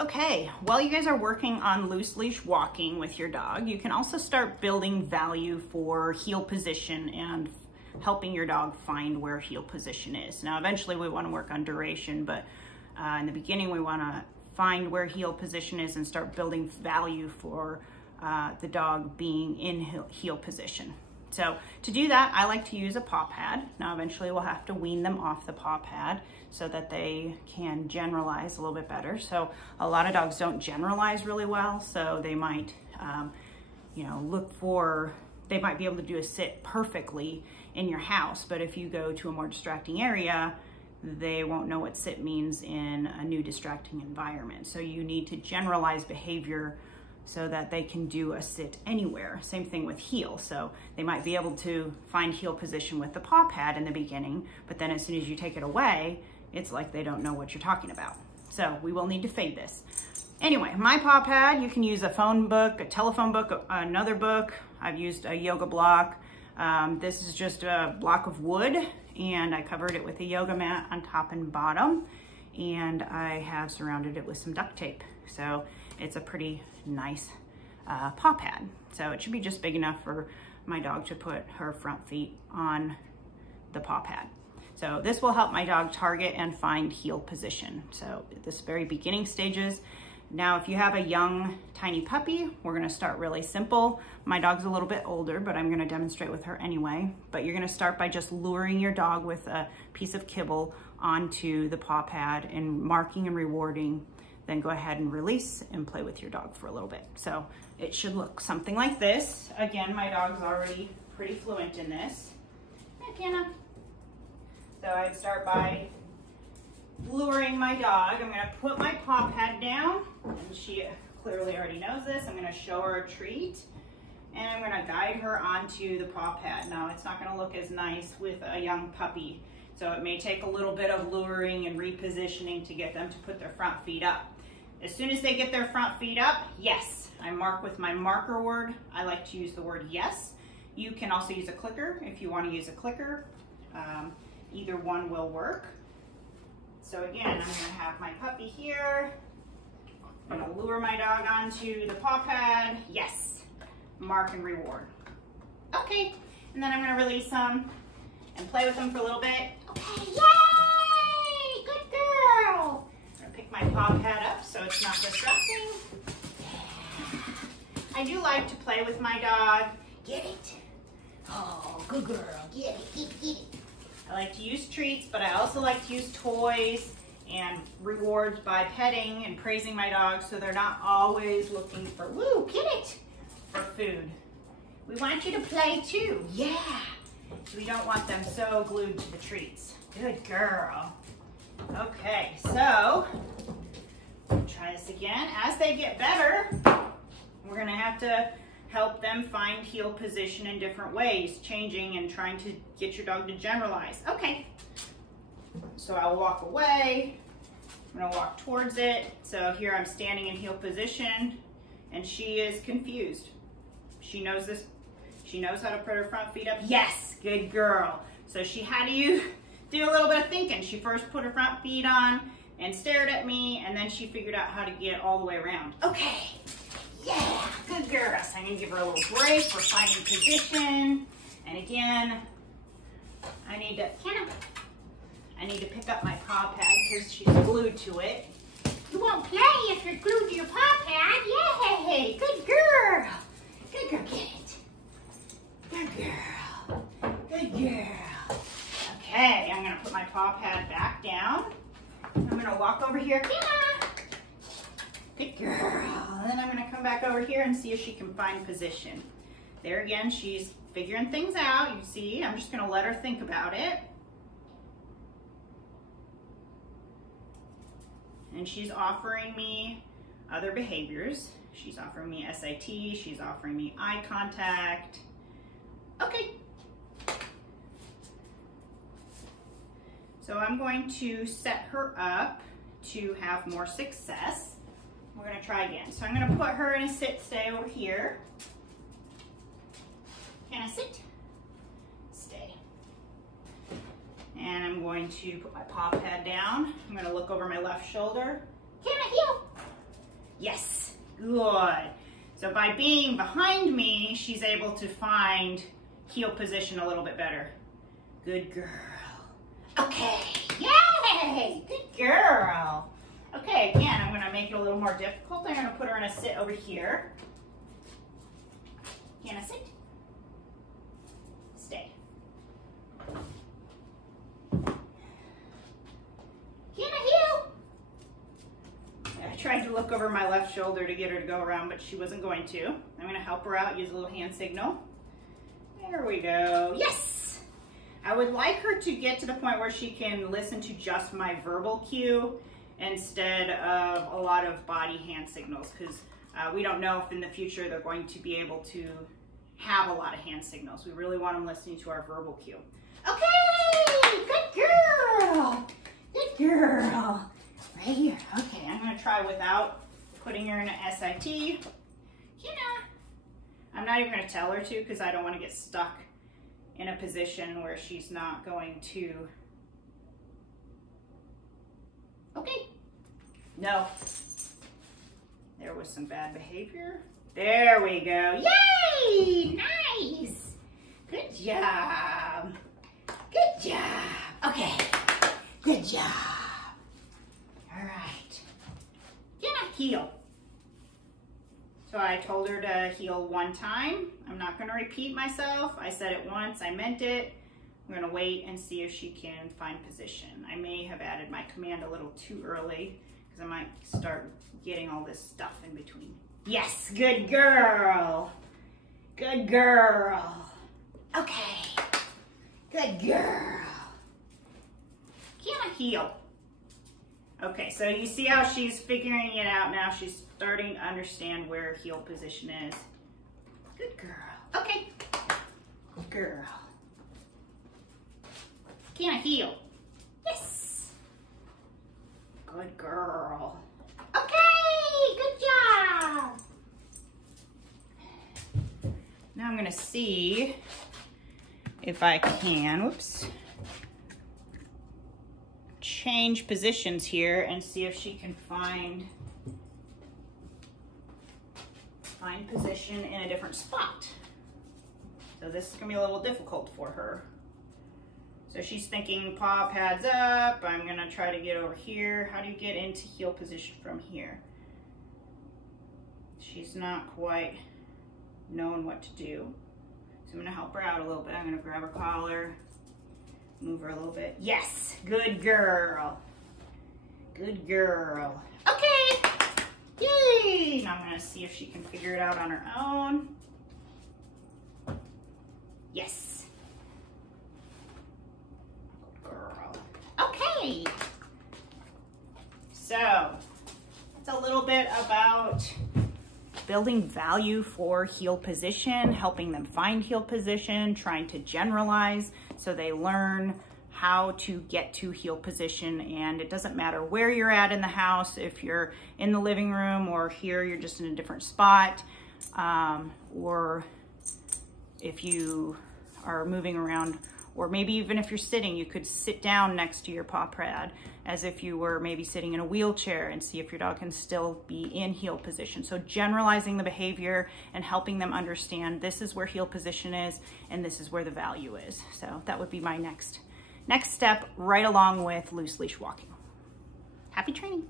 Okay, while you guys are working on loose leash walking with your dog, you can also start building value for heel position and helping your dog find where heel position is. Now, eventually we want to work on duration, but in the beginning we want to find where heel position is and start building value for the dog being in heel position. So to do that, I like to use a paw pad. Now eventually we'll have to wean them off the paw pad so that they can generalize a little bit better. So a lot of dogs don't generalize really well, so they might, they might be able to do a sit perfectly in your house, but if you go to a more distracting area, they won't know what sit means in a new distracting environment. So you need to generalize behavior so that they can do a sit anywhere. Same thing with heel. So they might be able to find heel position with the paw pad in the beginning, but then as soon as you take it away, it's like they don't know what you're talking about. So we will need to fade this. Anyway, my paw pad, you can use a phone book, a telephone book, another book. I've used a yoga block. This is just a block of wood, and I covered it with a yoga mat on top and bottom, and I have surrounded it with some duct tape. So it's a pretty nice paw pad. So it should be just big enough for my dog to put her front feet on the paw pad. So this will help my dog target and find heel position. So at this very beginning stages. Now, if you have a young, tiny puppy, we're gonna start really simple. My dog's a little bit older, but I'm gonna demonstrate with her anyway. But you're gonna start by just luring your dog with a piece of kibble onto the paw pad and marking and rewarding. Then go ahead and release and play with your dog for a little bit. So it should look something like this. Again, my dog's already pretty fluent in this. Hi, Kiana. So I'd start by luring my dog. I'm gonna put my paw pad down, and she clearly already knows this. I'm gonna show her a treat, and I'm gonna guide her onto the paw pad. Now, it's not gonna look as nice with a young puppy, so it may take a little bit of luring and repositioning to get them to put their front feet up. As soon as they get their front feet up, yes, I mark with my marker word. I like to use the word yes. You can also use a clicker if you want to use a clicker. Either one will work. So again, I'm gonna have my puppy here. I'm gonna lure my dog onto the paw pad. Yes, mark and reward. Okay, and then I'm gonna release them and play with them for a little bit. Okay, yay, good girl. I'm gonna pick my paw pad up so it's not distracting. I do like to play with my dog. Get it. Oh, good girl, get it, get it. I like to use treats, but I also like to use toys and rewards by petting and praising my dogs so they're not always looking for, woo, get it, for food. We want you to play too, yeah. We don't want them so glued to the treats. Good girl. Okay, so try this again. As they get better, we're gonna have to help them find heel position in different ways, changing and trying to get your dog to generalize. Okay, so I'll walk away. I'm gonna walk towards it. So here I'm standing in heel position, and she is confused. She knows this. She knows how to put her front feet up. Yes, good girl. So she had to do a little bit of thinking. She first put her front feet on and stared at me, and then she figured out how to get all the way around. Okay. Yeah, good girl. So I'm gonna give her a little break for finding position. And again, I need to pick up my paw pad because she's glued to it. You won't play if you're glued to your paw pad. Yay, good girl. Good girl, get it. Good girl, good girl. Okay, I'm gonna put my paw pad back down. I'm gonna walk over here. Yeah. Good girl. And then I'm gonna come back over here and see if she can find position. There again, she's figuring things out. You see, I'm just gonna let her think about it. And she's offering me other behaviors. She's offering me SIT, she's offering me eye contact. Okay. So I'm going to set her up to have more success. We're gonna try again. So I'm gonna put her in a sit stay over here. Can I sit? Stay. And I'm going to put my paw pad down. I'm gonna look over my left shoulder. Can I heel? Yes, good. So by being behind me, she's able to find heel position a little bit better. Good girl. Okay, yay, good girl. Okay, again, I'm gonna make it a little more difficult. I'm gonna put her in a sit over here. Can I sit? Stay. Can I heel? I tried to look over my left shoulder to get her to go around, but she wasn't going to. I'm gonna help her out, use a little hand signal. There we go, yes! I would like her to get to the point where she can listen to just my verbal cue instead of a lot of body hand signals, because we don't know if in the future they're going to be able to have a lot of hand signals. We really want them listening to our verbal cue. Okay, good girl, good girl. Right here, okay, I'm gonna try without putting her in an SIT. I'm not even gonna tell her to, because I don't wanna get stuck in a position where she's not going to. Okay. No. There was some bad behavior. There we go. Yay! Nice. Good job. Good job. Okay. Good job. All right. Can I heel? So I told her to heel one time. I'm not going to repeat myself. I said it once. I meant it. I'm going to wait and see if she can find position. I may have added my command a little too early because I might start getting all this stuff in between. Yes, good girl. Good girl. Okay. Good girl. Can I heel? Okay, so you see how she's figuring it out now. She's starting to understand where heel position is. Good girl. Okay. Good girl. Can I heel? Yes. Good girl. Okay, good job. Now I'm gonna see if I can, whoops, change positions here and see if she can find position in a different spot. So this is gonna be a little difficult for her. So she's thinking paw pads up. I'm gonna try to get over here. How do you get into heel position from here? She's not quite knowing what to do. So I'm gonna help her out a little bit. I'm gonna grab her collar, move her a little bit. Yes, good girl. Good girl. Okay, yay! Now I'm gonna see if she can figure it out on her own. Yes. Good girl. Okay. So, it's a little bit about building value for heel position, helping them find heel position, trying to generalize so they learn how to get to heel position. And it doesn't matter where you're at in the house, if you're in the living room or here you're just in a different spot, or if you are moving around, or maybe even if you're sitting, you could sit down next to your paw pad as if you were maybe sitting in a wheelchair and see if your dog can still be in heel position. So generalizing the behavior and helping them understand this is where heel position is and this is where the value is. So that would be my next step, right along with loose leash walking. Happy training.